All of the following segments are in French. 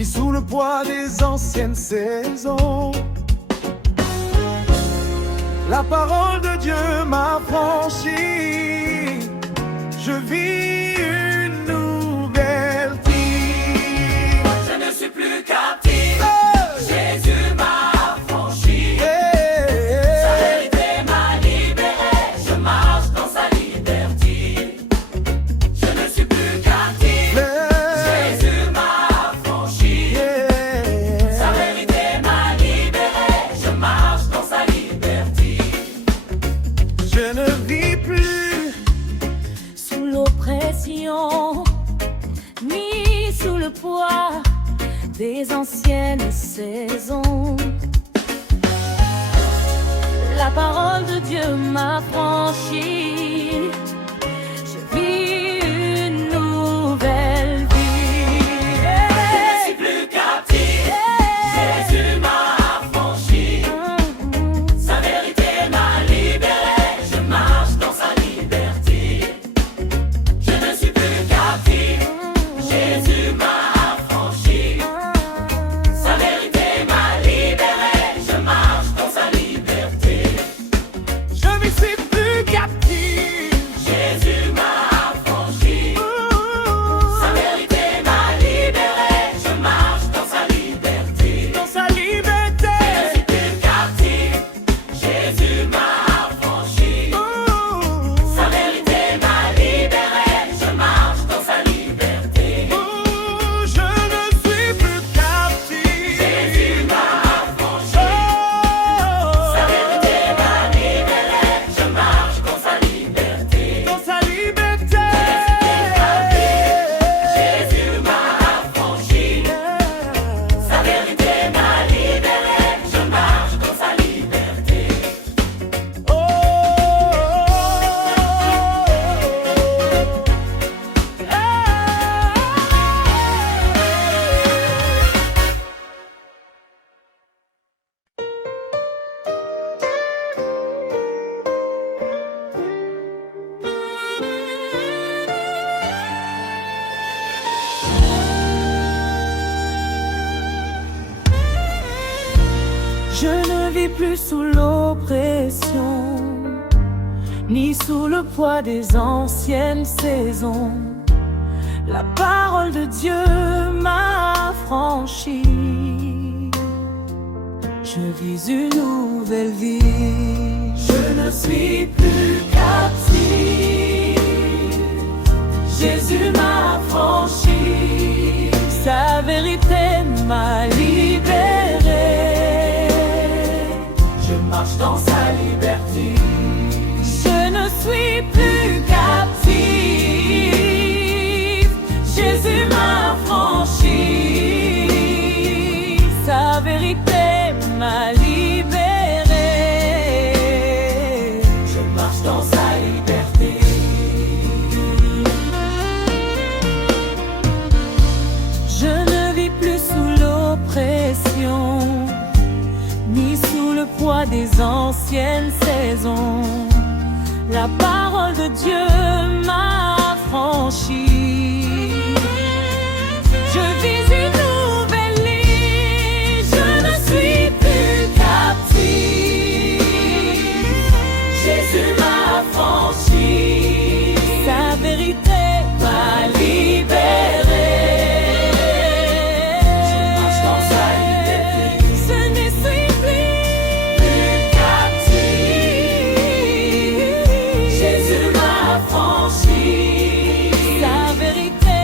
ni sous le poids des anciennes saisons. La parole de Dieu m'a franchi, je vis une nouvelle vie. Je ne suis plus captif, Jésus m'a franchi. Sa vérité m'a libéré, je marche dans sa liberté. Je ne suis plus captif, Jésus m'a franchi. Sa vérité m'a libéré, je marche dans sa liberté. Je ne vis plus sous l'oppression, ni sous le poids des anciennes saisons. La parole de Dieu m'a franchi, je vis une nouvelle vie. Je ne suis plus captif, Jésus m'a franchi. Sa vérité m'a libéré, je marche dans sa liberté. Je ne suis plus captif, Jésus m'a franchi. Sa vérité m'a libéré, je marche dans sa liberté. Je ne suis plus captif. Jésus m'a franchi. Sa vérité m'a libéré, je marche dans sa liberté. Dans sa liberté. Je ne suis plus captif, Jésus m'a franchi. Sa vérité m'a libéré, je marche dans sa liberté. Je ne suis plus captif. Jésus m'a franchi. Sa vérité m'a libéré, je marche dans sa liberté. Dans sa liberté. Jésus m'a franchi. Sa vérité m'a libéré, je marche dans sa liberté. Je ne vis plus sous l'oppression, ni sous le poids des anciennes saisons. La parole de Dieu m'a franchi, je vis une nouvelle vie. Je ne suis plus captif, Jésus m'a franchi. Sa vérité m'a libéré, je marche dans sa liberté. Je ne suis plus captif, Jésus m'a franchi. Sa vérité m'a libéré, je marche dans sa liberté. Je ne vis plus sous l'oppression, ni sous le poids des anciennes saisons. La parole de Dieu m'a franchi, je vis une nouvelle vie. Je ne suis plus captif, Jésus m'a franchi. Sa vérité m'a libéré, je marche dans sa liberté. Je ne suis plus captif, Jésus m'a franchi. Sa vérité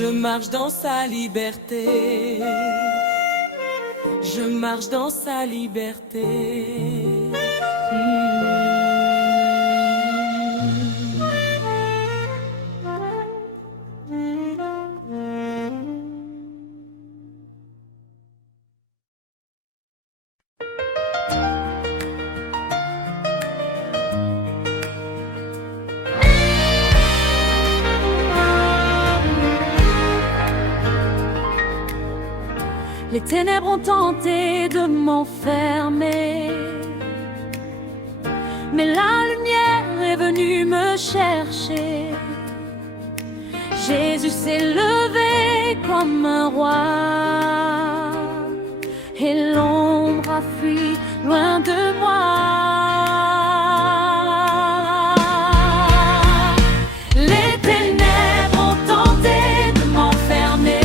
Je marche dans sa liberté. Je marche dans sa liberté. Les ténèbres ont tenté de m'enfermer, mais la lumière est venue me chercher. Jésus s'est levé comme un roi, et l'ombre a fui loin de moi. Les ténèbres ont tenté de m'enfermer,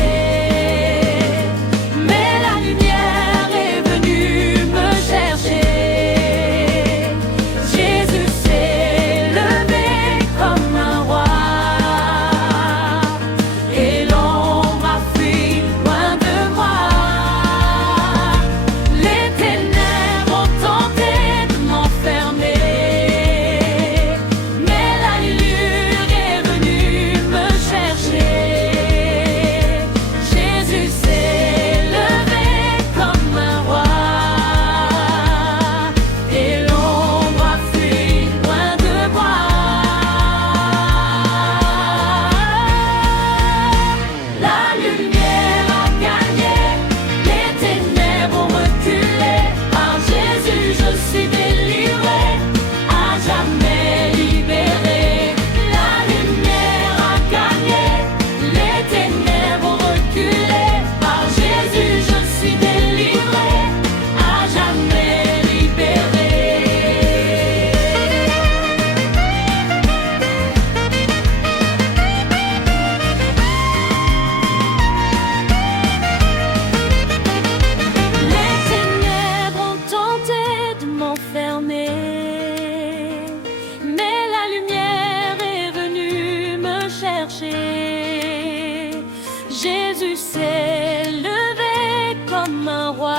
Jésus s'est levé comme un roi,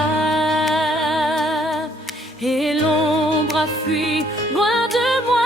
et l'ombre a fui loin de moi.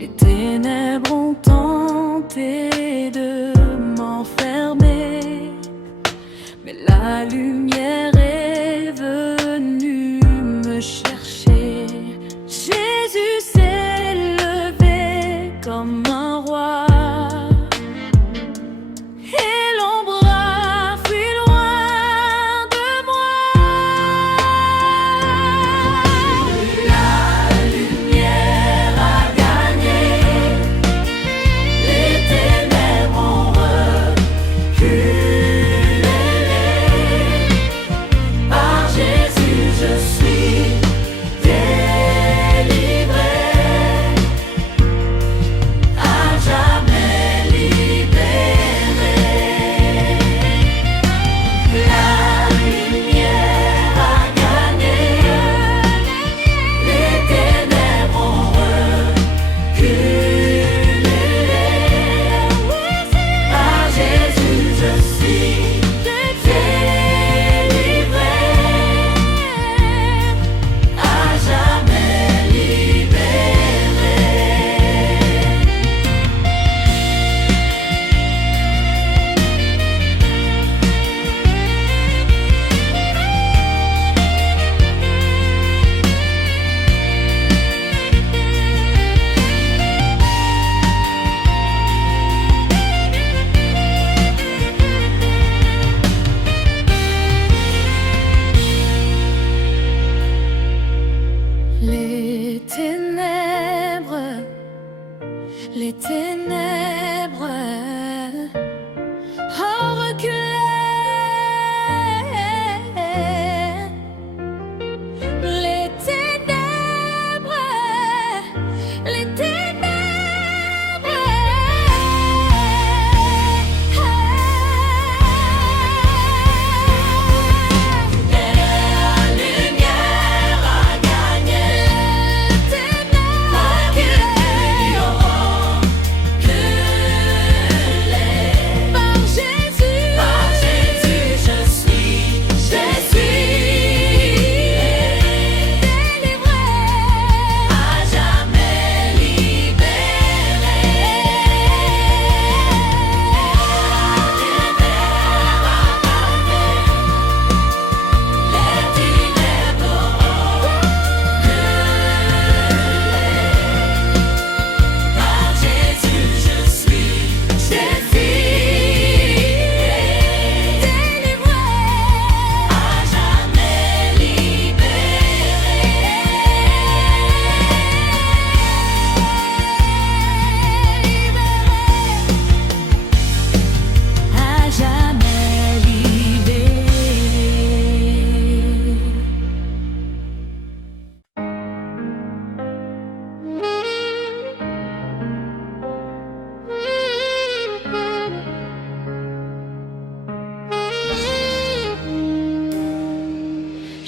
Les ténèbres ont tenté de m'enfermer, mais la lumière est venue me chercher. Jésus s'est levé comme un roi, et l'ombre a fui loin de moi. La lumière a gagné, les ténèbres ont reculé.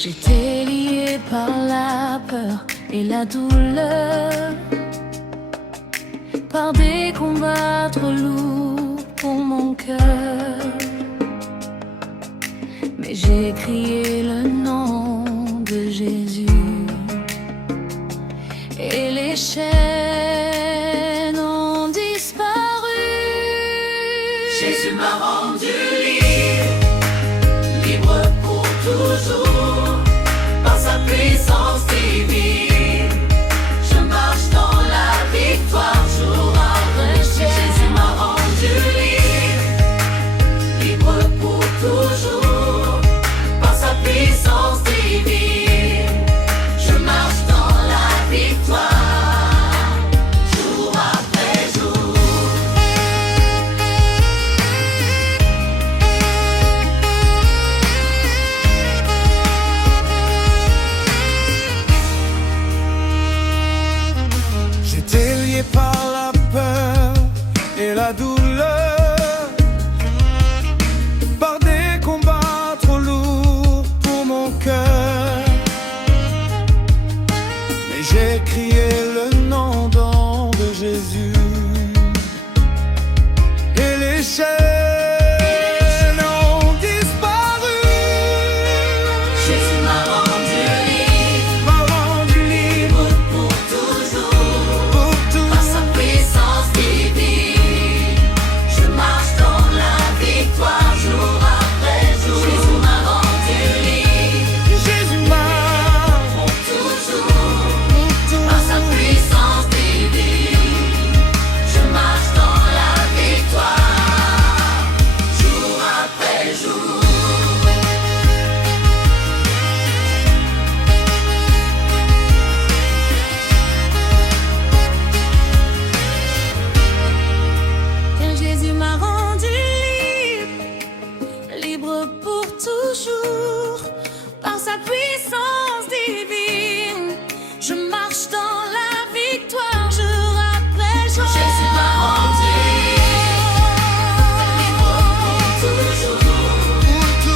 J'étais lié par la peur et la douleur, par des combats trop lourds pour mon cœur. Mais j'ai crié le nom de Jésus et les chaînes ont disparu. Jésus m'a rendu libre, libre pour toujours, par sa puissance divine. Je marche dans la victoire jour après jour. Jésus m'a rendu libre, libre pour toujours, par sa puissance divine. Je marche dans la victoire jour après jour. J'étais lié par la peur et la douleur, par des combats trop lourds pour mon cœur. Mais j'ai crié le nom de Jésus et les chaînes ont disparu. Jésus m'a rendu Libre libre pour toujours, pour tout. par sa puissance divine. Je marche dans la victoire jour après jour. Jésus m'a rendu libre Jésus m'a pour toujours, par sa puissance divine. Je marche dans la victoire jour après jour. Car Jésus m'a rendu libre, libre pour toujours, par sa puissance divine. Je marche dans la victoire jour après jour. Jésus m'a rendu libre pour toujours,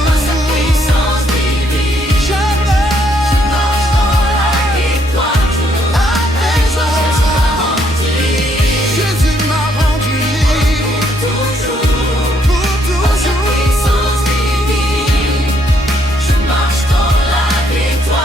par sa puissance divine. Je marche dans la victoire jour après jour. Jésus m'a rendu libre Jésus m'a rendu libre pour toujours, pour par sa toujours. puissance divine. Je marche dans la victoire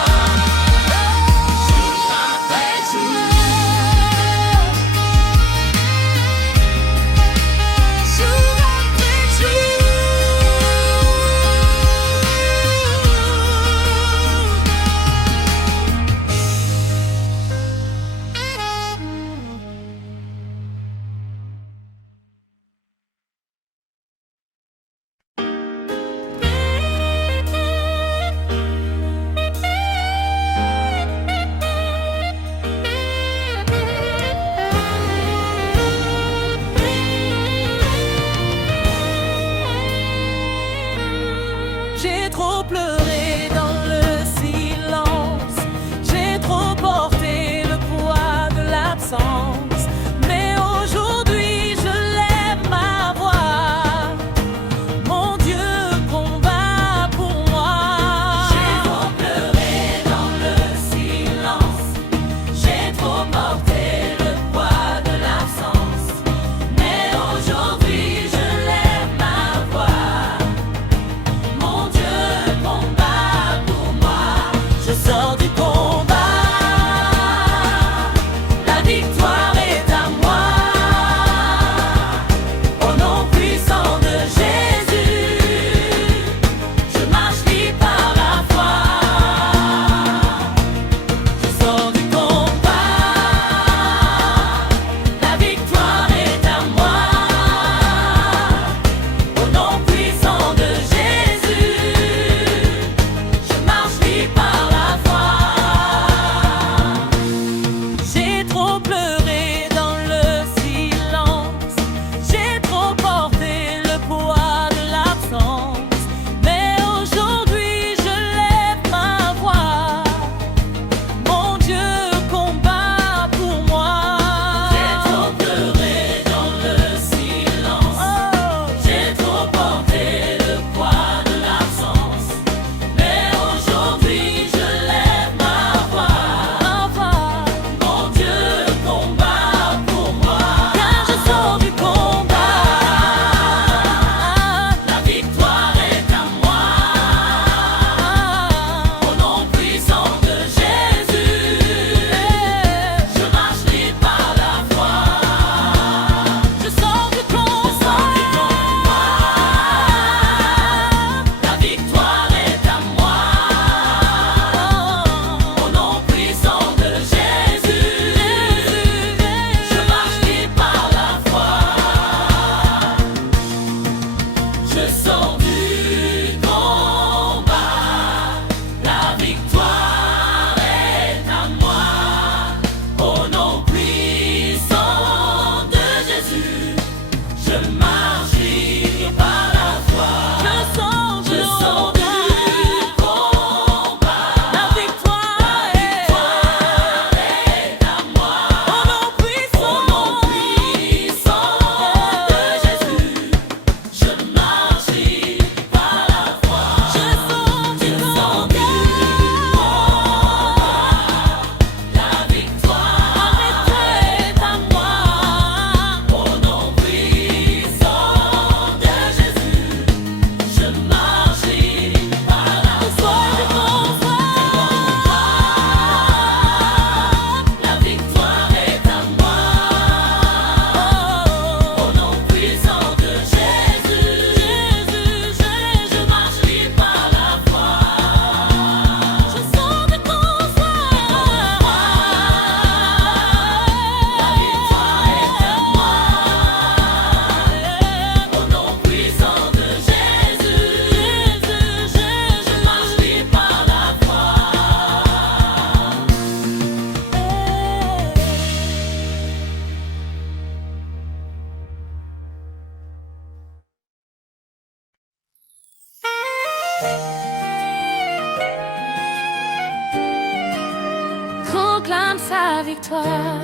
Proclame sa victoire.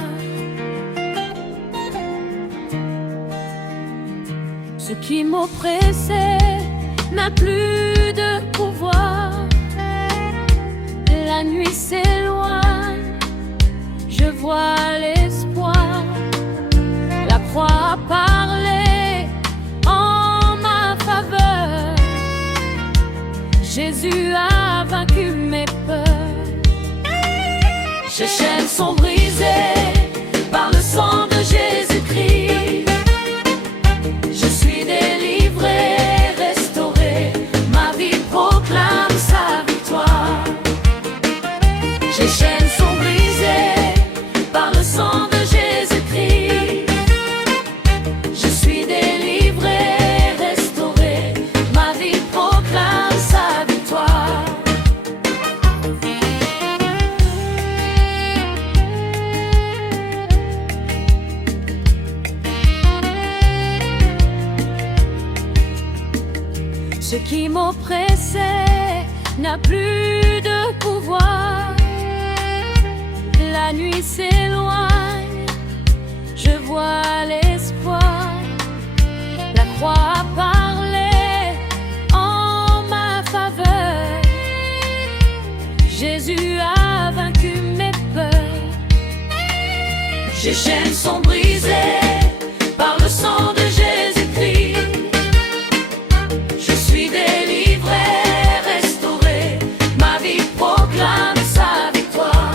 Ce qui m'oppressait n'a plus de pouvoir. La nuit s'éloigne, je vois l'espoir. La croix a parlé en ma faveur. Jésus a vaincu mes peurs. Ces chaînes sont brisées par le sang de Jésus-Christ. Je suis délivré, restauré. Ma vie proclame sa victoire. Ces chaînes sont brisées par le sang de Jésus-Christ. Je suis délivré, restauré. Ma vie proclame sa victoire. Ce qui m'oppressait n'a plus de pouvoir. La nuit s'éloigne, je vois l'espoir. La croix a parlé en ma faveur. Jésus a vaincu mes peurs. Ces chaînes sont brisées par le sang de Jésus-Christ. Je suis délivré, restauré. Ma vie proclame sa victoire.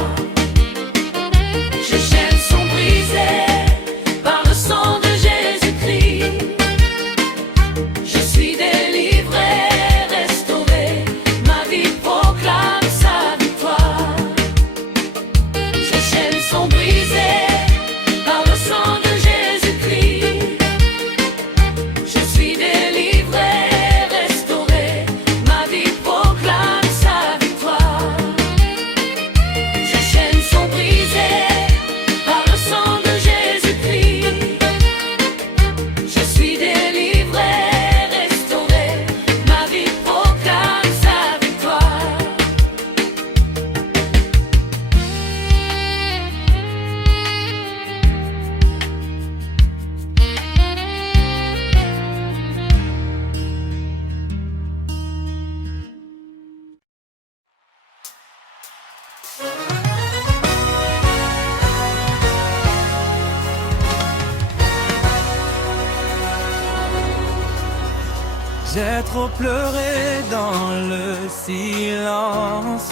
Ces chaînes sont brisées par le sang de Jésus-Christ. Je suis délivré, restauré. Ma vie proclame sa victoire. Ces chaînes sont brisées par le sang de Jésus-Christ. Je suis délivré, restauré. Ma vie proclame sa victoire. Ces chaînes sont brisées par le sang de Jésus-Christ. Je suis délivré, restauré. Ma vie proclame sa victoire. J'ai trop pleuré dans le silence.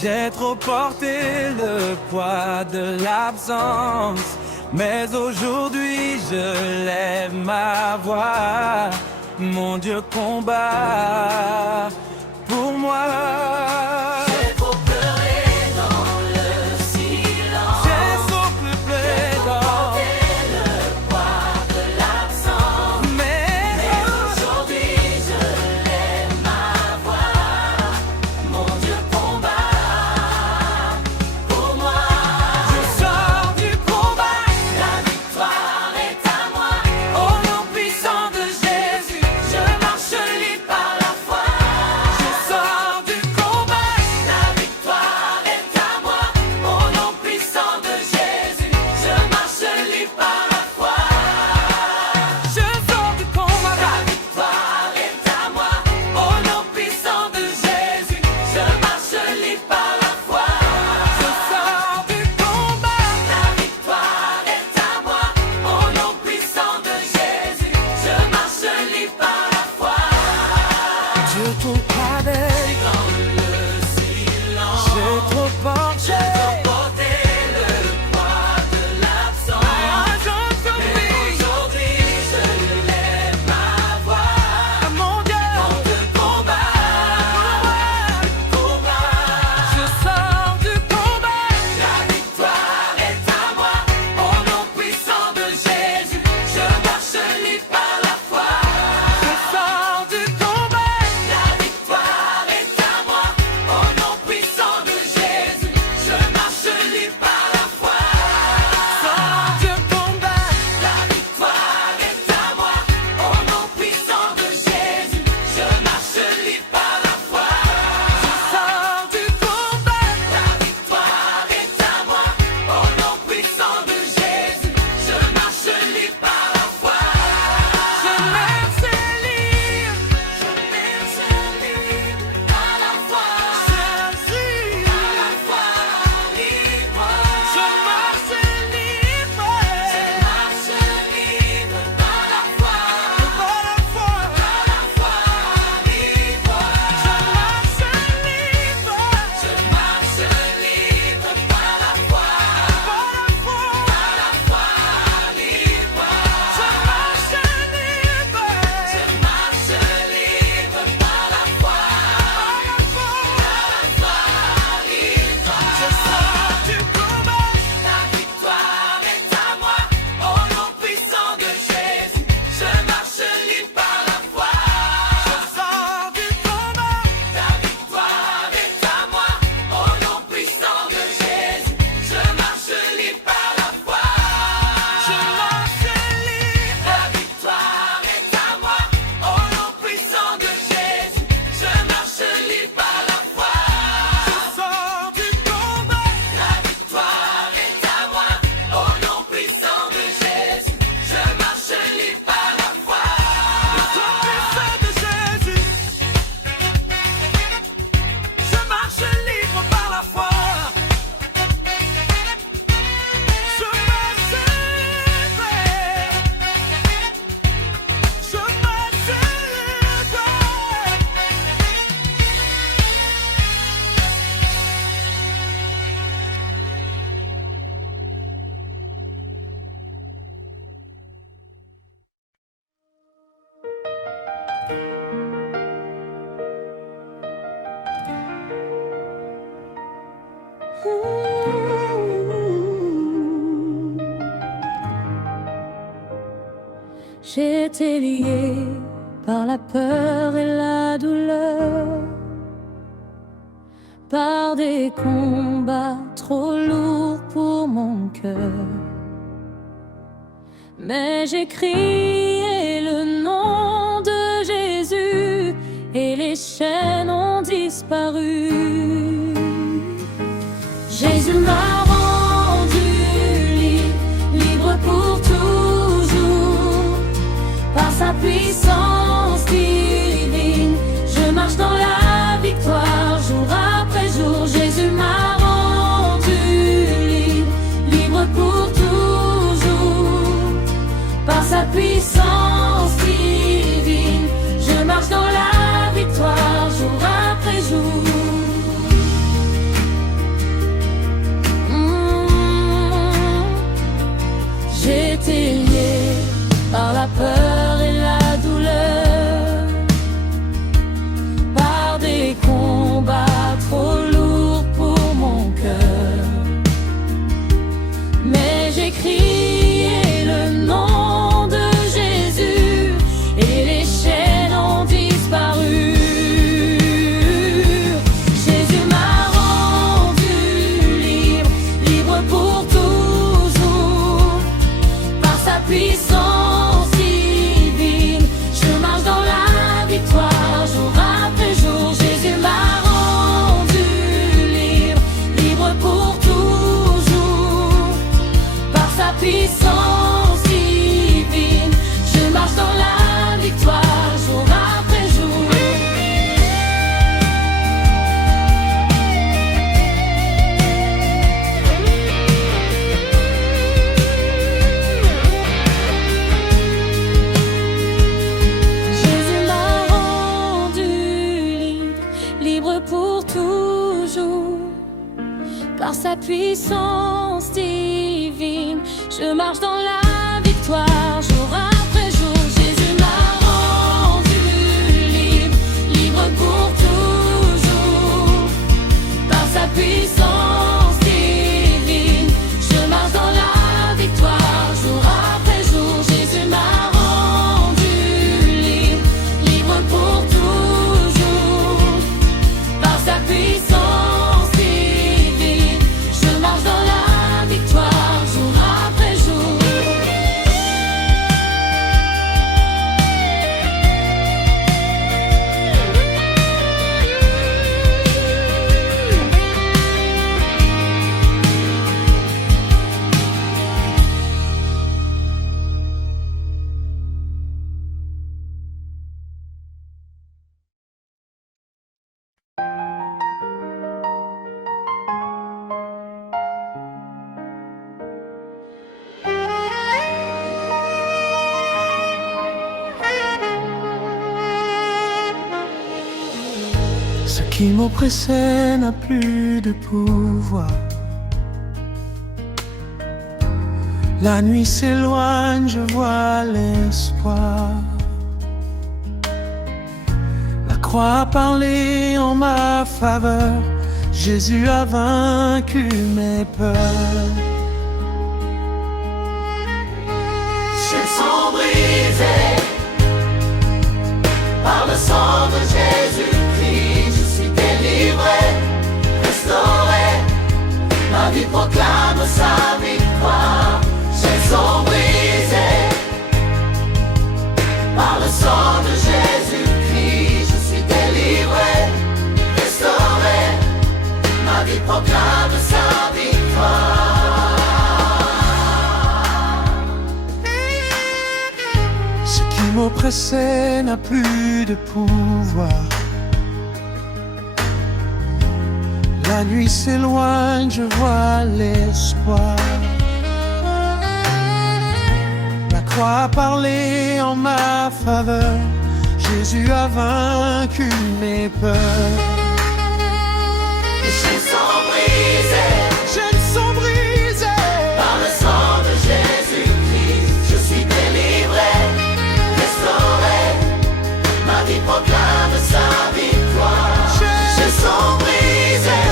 J'ai trop porté le poids de l'absence. Mais aujourd'hui je lève ma voix. Mon Dieu combat pour moi. J'ai trop pleuré dans le silence. J'ai soufflé plaidant. Le poids de l'absence. Mais Aujourd'hui je lève ma voix. Mon Dieu combat pour moi. je sors du combat. La victoire est à moi. Au nom puissant de Jésus, Je marche libre par la foi. je sors du combat. La victoire est à moi. Au nom puissant de Jésus. Je marche libre par la foi. Je sors du combat. La victoire est à moi. Au nom puissant de Jésus. Je marche libre par la foi. Je sors du combat. La victoire est à moi. Au nom puissant de Jésus. Je marche libre par la foi. Dieu ton avec, Dans le silence. j'ai trop porté. Porter le poids de l'absence. Aujourd'hui je lève ma voix. Mon Dieu, De combat, je sors du combat. la victoire est à moi. Au nom puissant de Jésus, je marche libre par la foi. Je sors du combat. La victoire J'ai été lié par la peur et la douleur, par des combats trop lourds pour mon cœur. Mais j'ai crié le nom de Jésus et les chaînes ont disparu. Jésus m'a rendu libre pour toujours. Par sa puissance divine, je marche dans la victoire jour après jour. Jésus m'a rendu libre pour toujours. Par sa puissance divine, je marche dans la victoire jour après jour. J'ai été lié par la peur et la douleur, par des combats trop lourds pour mon cœur. Mais j'ai crié le nom de Jésus et les chaînes ont disparu. Jésus m'a rendu libre pour toujours. Par sa puissance divine, je marche dans la victoire jour après jour. Jésus m'a rendu libre pour toujours. Par sa puissance divine, je marche dans la victoire jour après jour. Jésus m'a rendu libre pour toujours. Par sa puissance divine, je marche dans la victoire jour après jour. Jésus m'a rendu libre pour toujours. Par sa puissance divine, je marche dans la victoire jour après jour. Jésus m'a rendu libre pour toujours. Par sa puissance divine, je marche dans la victoire jour après jour. Ce qui m'oppressait n'a plus de pouvoir. La nuit s'éloigne, je vois l'espoir. La croix a parlé en ma faveur. Jésus a vaincu mes peurs. Chaînes sont brisées par le sang de Jésus-Christ. Je suis délivré, restauré. Ma vie proclame sa victoire. Chaînes sont brisées par le sang de Jésus-Christ. Je suis délivré, restauré. Ma vie proclame sa victoire. Ce qui m'oppressait n'a plus de pouvoir. La nuit s'éloigne, je vois l'espoir. La croix a parlé en ma faveur. Jésus a vaincu mes peurs. Les chaînes sont brisées Chaînes sont brisées par le sang de Jésus-Christ. Je suis délivré, restauré. Ma vie proclame sa victoire. Les chaînes sont brisées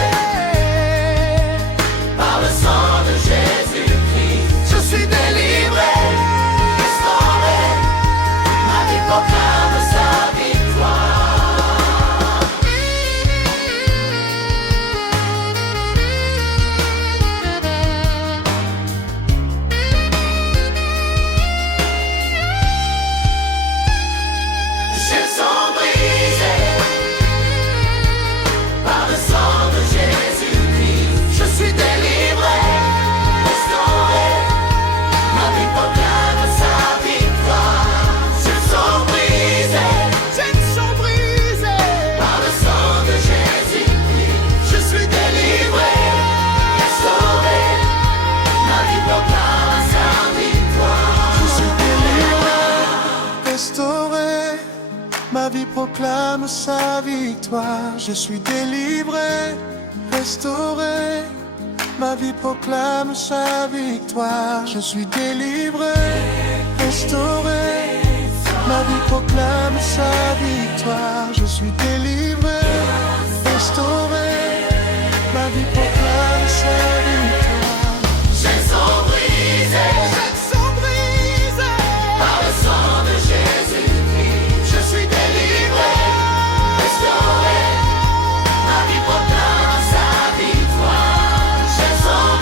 victoire. Je suis délivré, restauré, ma vie proclame sa victoire. Je suis délivré, restauré, ma vie proclame sa victoire. Je suis délivré, restauré, ma vie proclame sa victoire. Chaînes sont brisées par le sang de Jésus-Christ. Je suis délivré, restauré, ma vie proclame sa victoire. Chaînes sont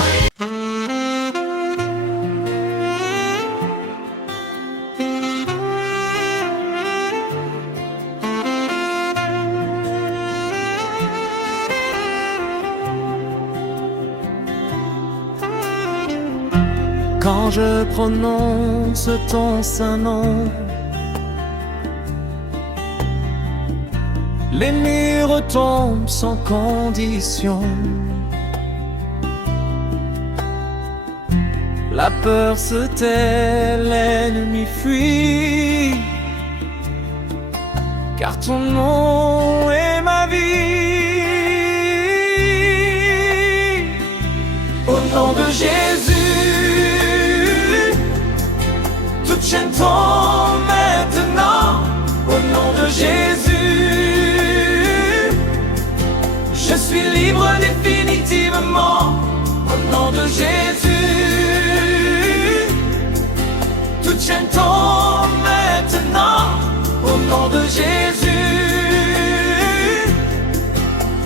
Quand je prononce ton saint nom, les murs tombent sans condition. La peur se tait, l'ennemi fuit, car ton nom est ma vie. Au nom de Jésus, toute chaîne tombe maintenant. Au nom de Jésus, je suis libre définitivement. Au nom de Jésus, toute chaîne tombe maintenant. Au nom de Jésus,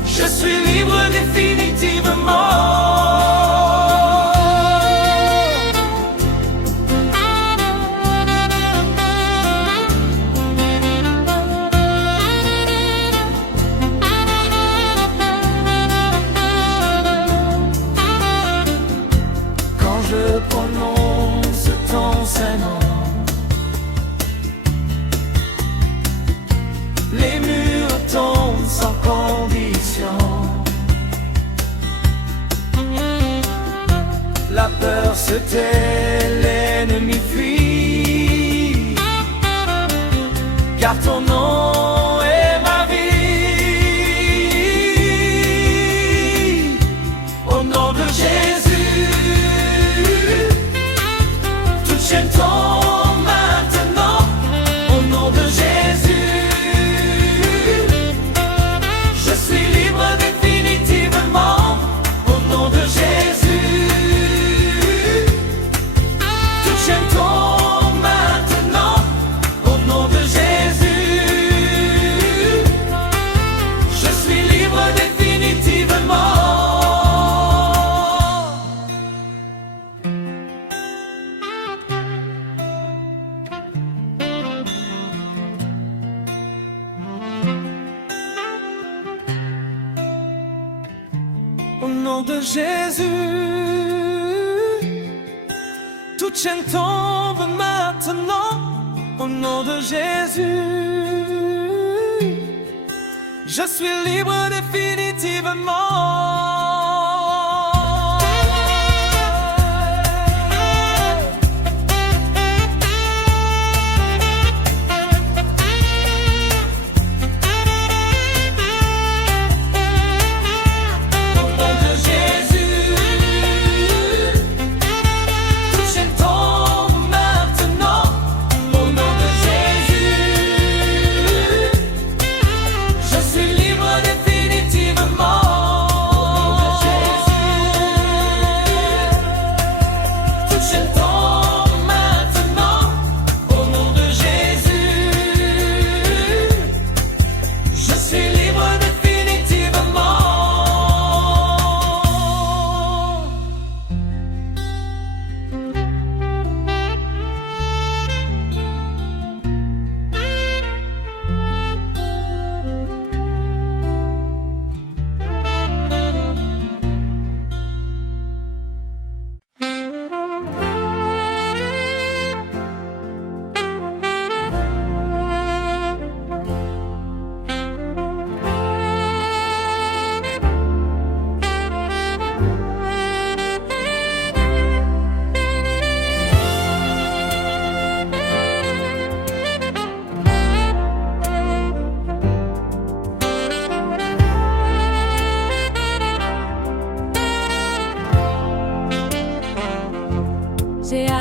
je suis libre définitivement. Je prononce ton saint nom, les murs tombent sans condition. La peur se tait, l'ennemi fuit, car ton nom est ma vie. Au nom de Jésus, chaîne tombe maintenant. Au nom de Jésus, je suis libre définitivement. Au nom de Jésus, toute chaîne tombe maintenant. Au nom de Jésus, je suis libre définitivement. Au nom de Jésus, toute chaîne tombe maintenant. Au nom de Jésus, je suis libre définitivement.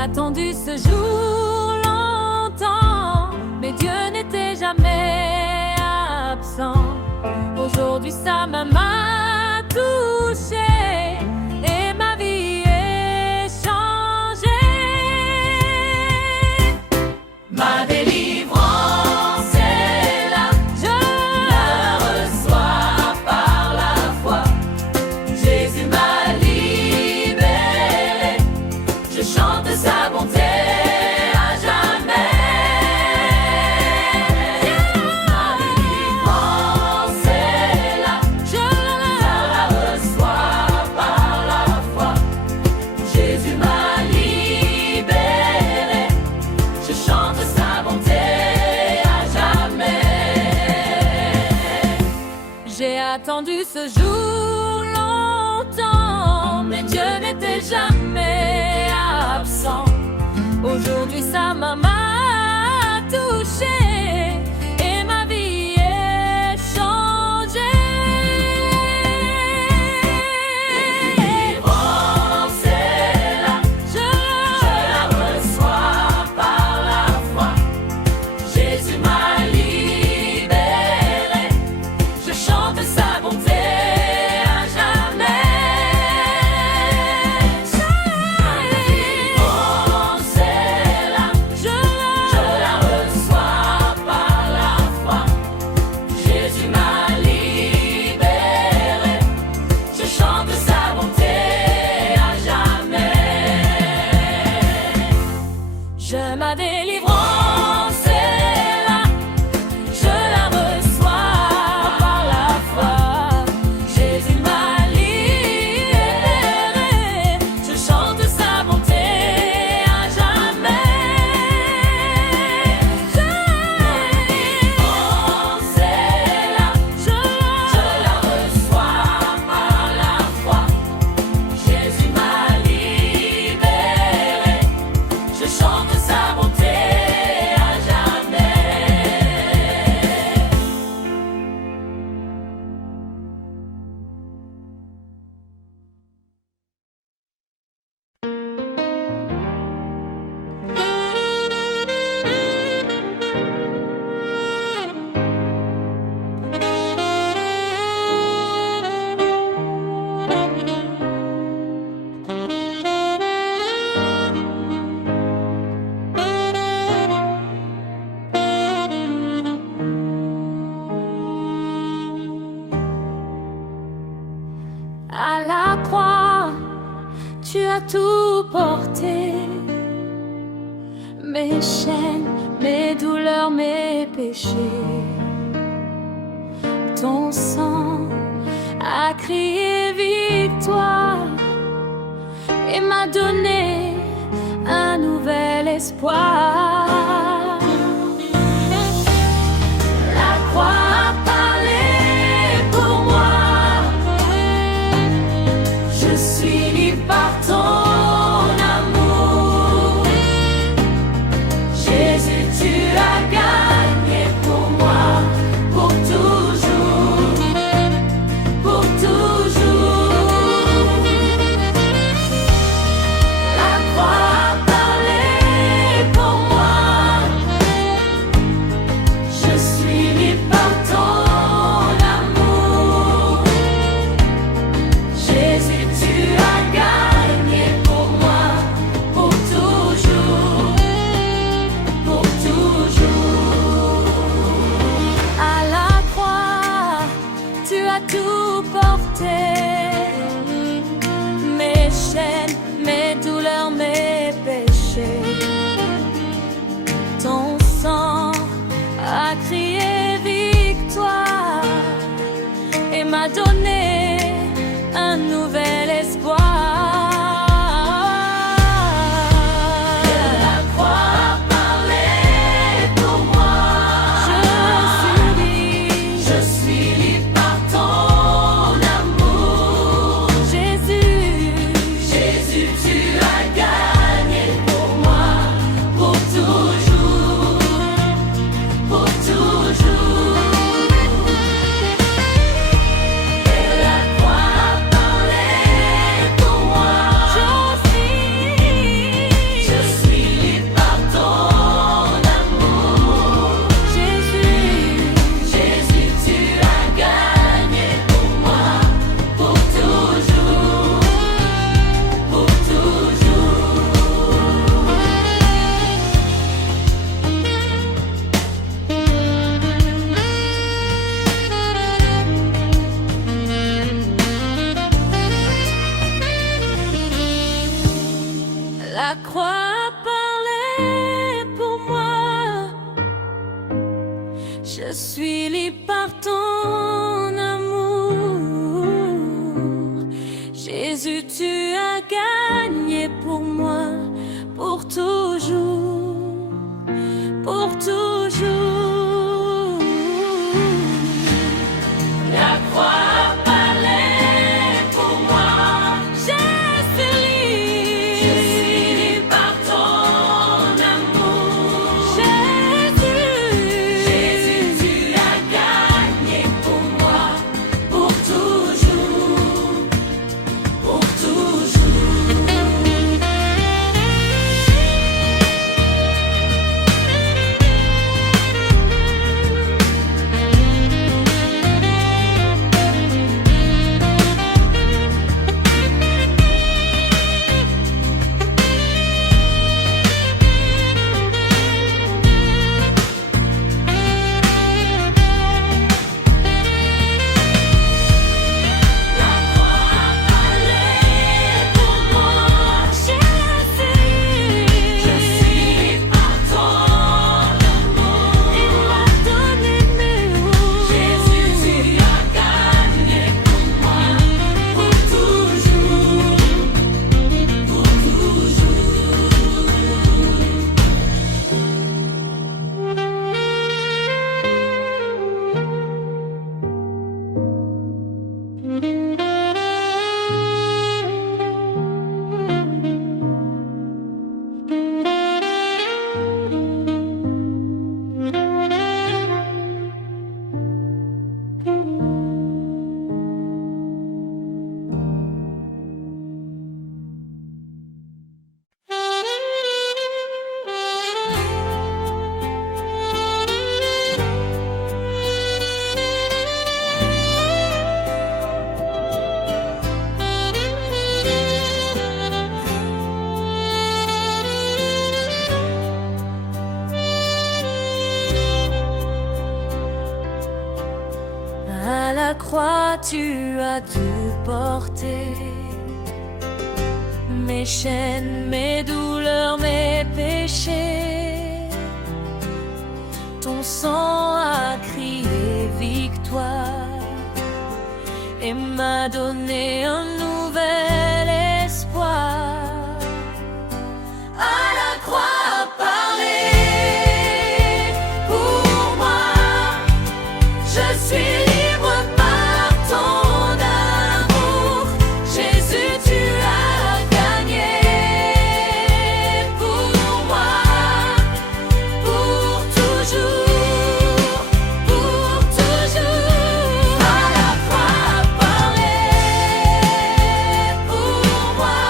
attendu ce jour longtemps, mais Dieu n'était jamais absent. Aujourd'hui sa main m'a touché et ma vie est changée. Ma délivrance est là, je la reçois par la foi. Jésus m'a libéré, je chante sa bonté à jamais. Ma délivrance est là, je la reçois par la foi. Jésus m'a libéré, je chante sa bonté à jamais. J'ai attendu ce jour longtemps, mais Dieu n'était jamais absent. Aujourd'hui sa main m'a touché et ma vie est changée. Délivrance est là, je la reçois par la foi. Jésus m'a libéré, je chante sa bonté à jamais. Ma délivrance est là, je la reçois par la foi. Jésus m'a libéré, je chante sa bonté à jamais. Ma délivrance est là, je la reçois par la foi. Jésus m'a libéré, je chante sa bonté à jamais. Ma délivrance est là, je la reçois par la foi. Jésus m'a libéré, je chante sa bonté à jamais. À la croix, tu as tout porté. Mes chaînes, mes douleurs, mes péchés. Ton sang a crié victoire et m'a donné un nouvel espoir. La croix a parlé pour moi, je suis libre par ton amour. Jésus, tu as gagné pour moi, pour toujours, pour toujours. La croix a parlé pour moi, je suis libre par ton amour. Jésus, tu as gagné pour moi, pour toujours, pour toujours. À la croix, tu as tout porté. Mes chaînes, mes douleurs, mes péchés. Ton sang a crié victoire et m'a donné un nouvel espoir. La croix a parlé pour moi, je suis libre par ton amour. Jésus, Jésus, tu as gagné pour moi, pour toujours, pour toujours. croix, tu as tout porté. Mes chaînes, mes douleurs, mes péchés. Ton sang a crié victoire et m'a donné un nouvel espoir. À la croix parler pour moi, je suis libre par ton amour. Jésus, tu as gagné pour moi, pour toujours, pour toujours. À la croix parler pour moi,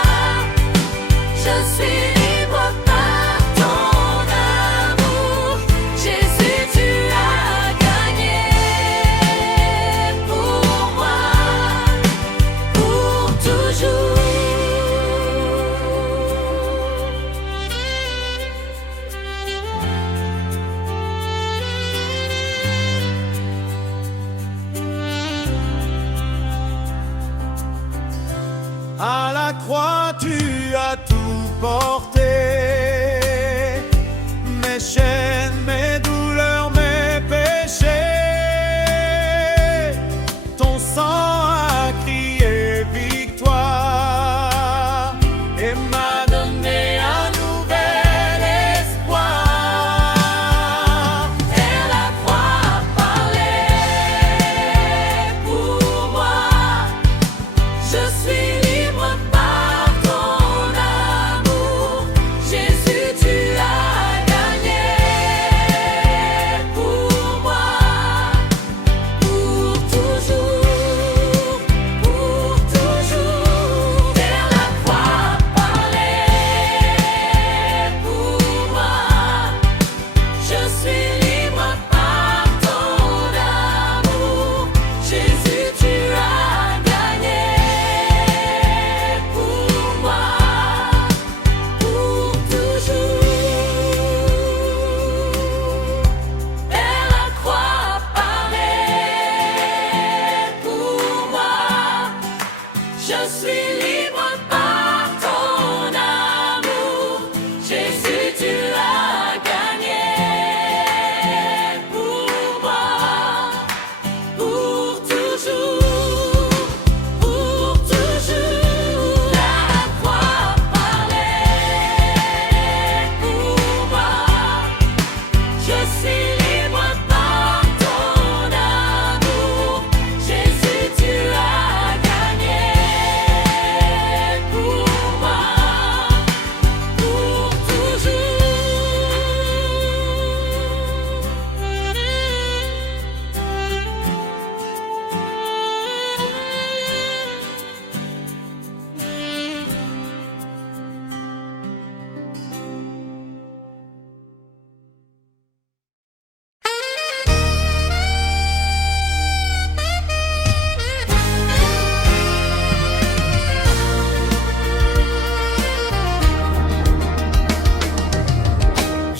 je suis libre par ton amour. Jésus, tu as gagné pour moi, pour toujours. À la croix, tu as tout porté. Mes chaînes, mes douleurs, mes péchés. Ton sang a crié victoire et m'a donné un nouvel espoir. Et la croix a parlé pour moi. Je suis libre par ton amour. Jésus, tu as gagné pour moi, pour toujours, pour toujours. Et la croix a parlé pour moi. Je suis libre par ton amour. Jésus, tu as gagné pour moi, pour toujours. Et la croix a parlé pour moi. Je suis libre par ton amour. Jésus, tu as gagné pour moi, pour toujours, pour toujours. La croix a parlé pour moi. Je suis libre par ton amour. Jésus, tu as gagné pour moi, pour toujours.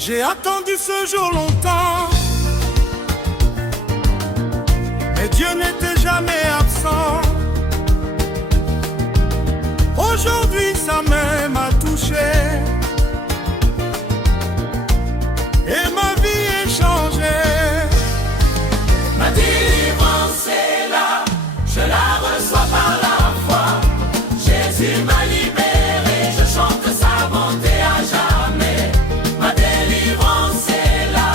J'ai attendu ce jour longtemps, mais Dieu n'était jamais absent. Aujourd'hui, sa main m'a touché et ma vie est changée. Ma délivrance est là, je la reçois par la foi. Jésus m'a libéré, je chante sa bonté à jamais. Ma délivrance est là,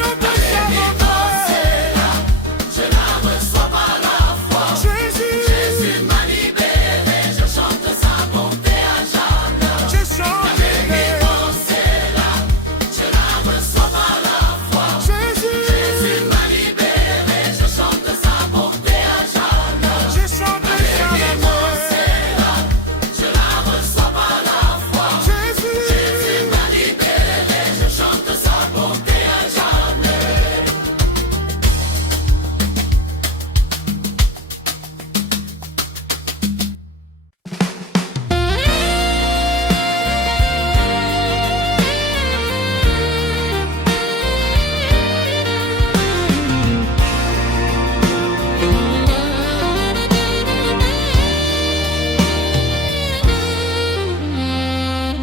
chante sa bonté. Je la reçois par la foi. Jésus, Jésus m'a libéré, je chante sa bonté à jamais. je chante. Délivrance est là, je la reçois par la foi. Jésus, Jésus m'a libéré, je chante sa bonté à jamais. je chante sa Délivrance bonté. est là, je la reçois par la foi. Jésus, Jésus m'a libéré, je chante sa bonté à jamais.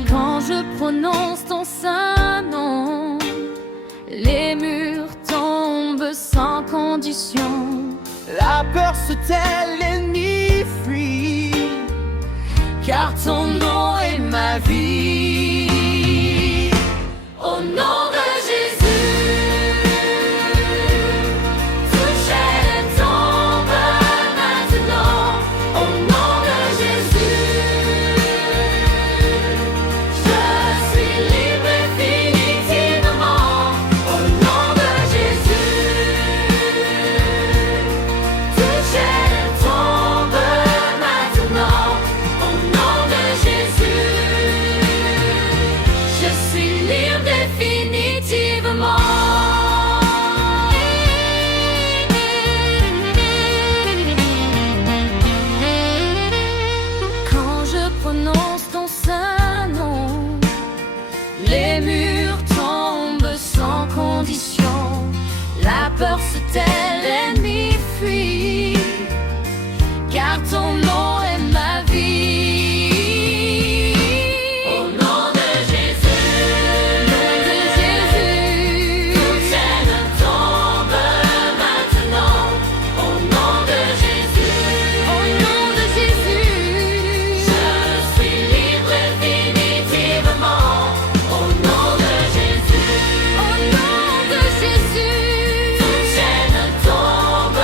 Quand je prononce ton saint nom, les murs tombent sans condition. La peur se tait, l'ennemi fuit, Car ton nom est ma vie. Au nom de Jésus, toute chaîne tombe maintenant. Au nom de Jésus, je suis libre définitivement. Au nom de Jésus, toute chaîne tombe maintenant. Au nom de Jésus, je suis libre définitivement. Quand je prononce ton saint nom, les murs tombent sans condition. La peur se tait, l'ennemi fuit, car ton nom est ma vie. Au nom de Jésus, toute chaîne tombe maintenant. Au nom de Jésus, je suis libre définitivement. Au nom de Jésus, toute chaîne tombe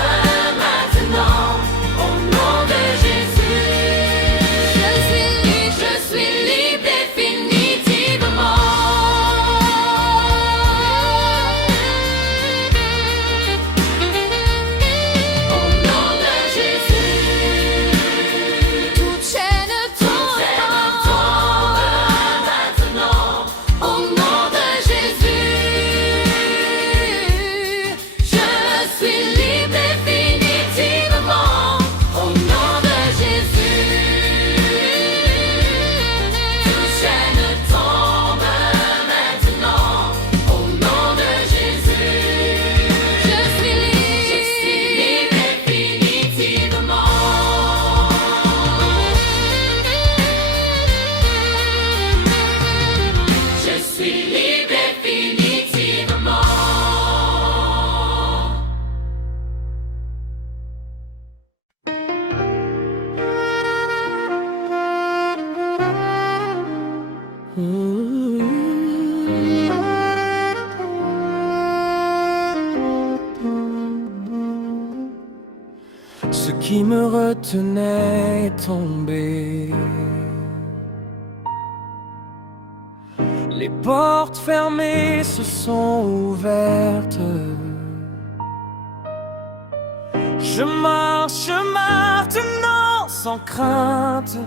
maintenant. Au nom de Jésus, je suis libre définitivement. Au nom de Jésus, toute chaîne tombe maintenant. Au nom de Jésus, je suis libre définitivement. Au nom de Jésus, toute chaîne tombe maintenant. Au nom de Jésus, je suis libre définitivement. Je suis libre définitivement. Ce qui me retenait est tombé. Les portes fermées se sont ouvertes. Je marche maintenant sans crainte,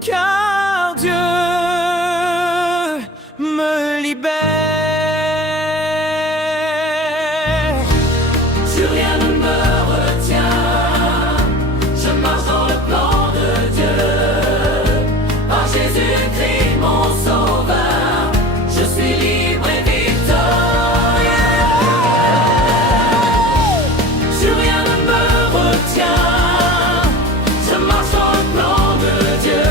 car Dieu me libère. Plus rien ne me retient. Je marche dans le plan de Dieu. Par Jésus-Christ mon sauveur, je suis libre et victorieux. Plus rien ne me retient. Je marche dans le plan de Dieu.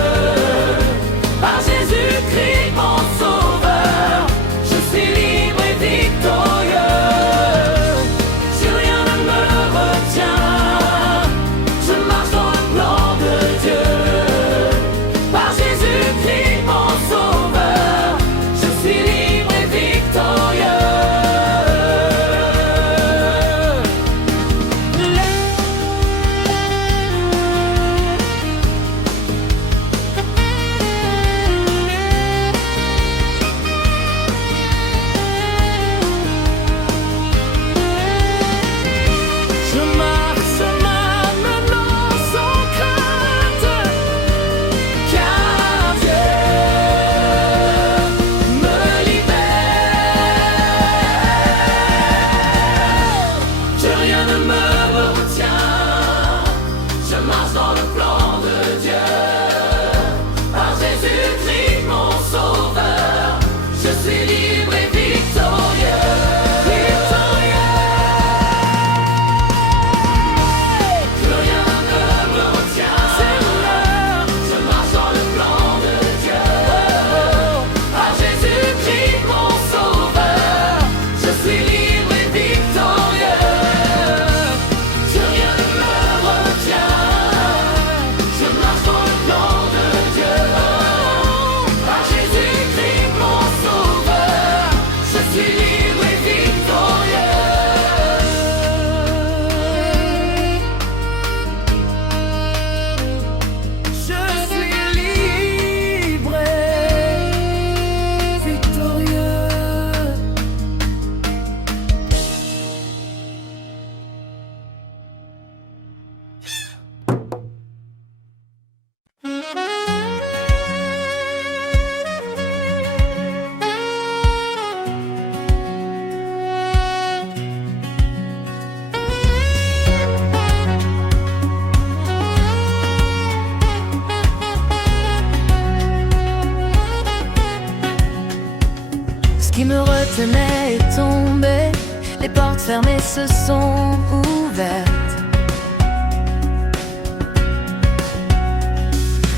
retenait est tombé, les portes fermées se sont ouvertes.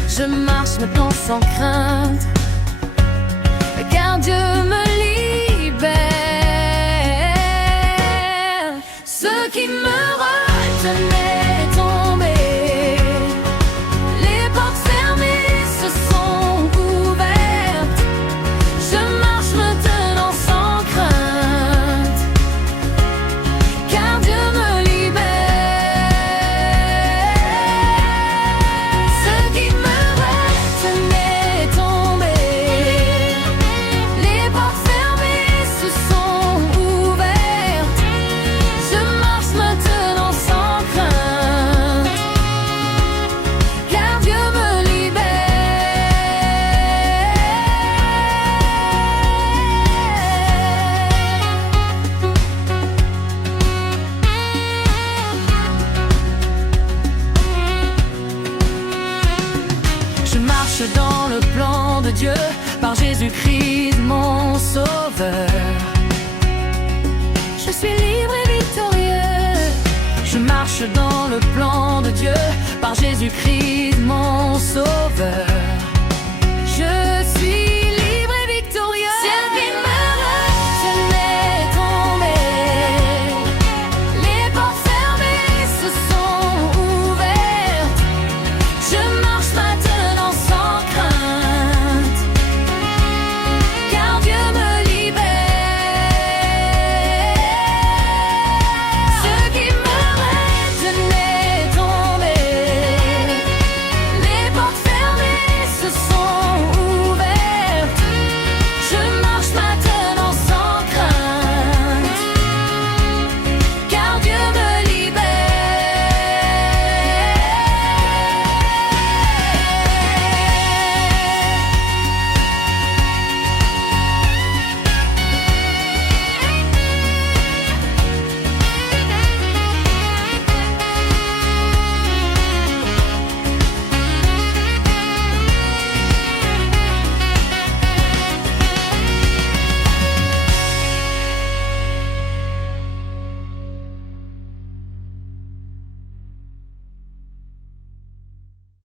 Je marche maintenant sans crainte, car Dieu me libère. Ce qui me retenait est tombé, les portes fermées se sont ouvertes. Je marche maintenant sans crainte, car Dieu me libère. Ce qui me retenait est tombé, les portes fermées se sont ouvertes. Je marche maintenant sans crainte, car Dieu me libère. Je marche dans le plan de Dieu, par Jésus-Christ mon sauveur. Je suis libre et victorieux. Je marche dans le plan de Dieu, par Jésus-Christ mon sauveur.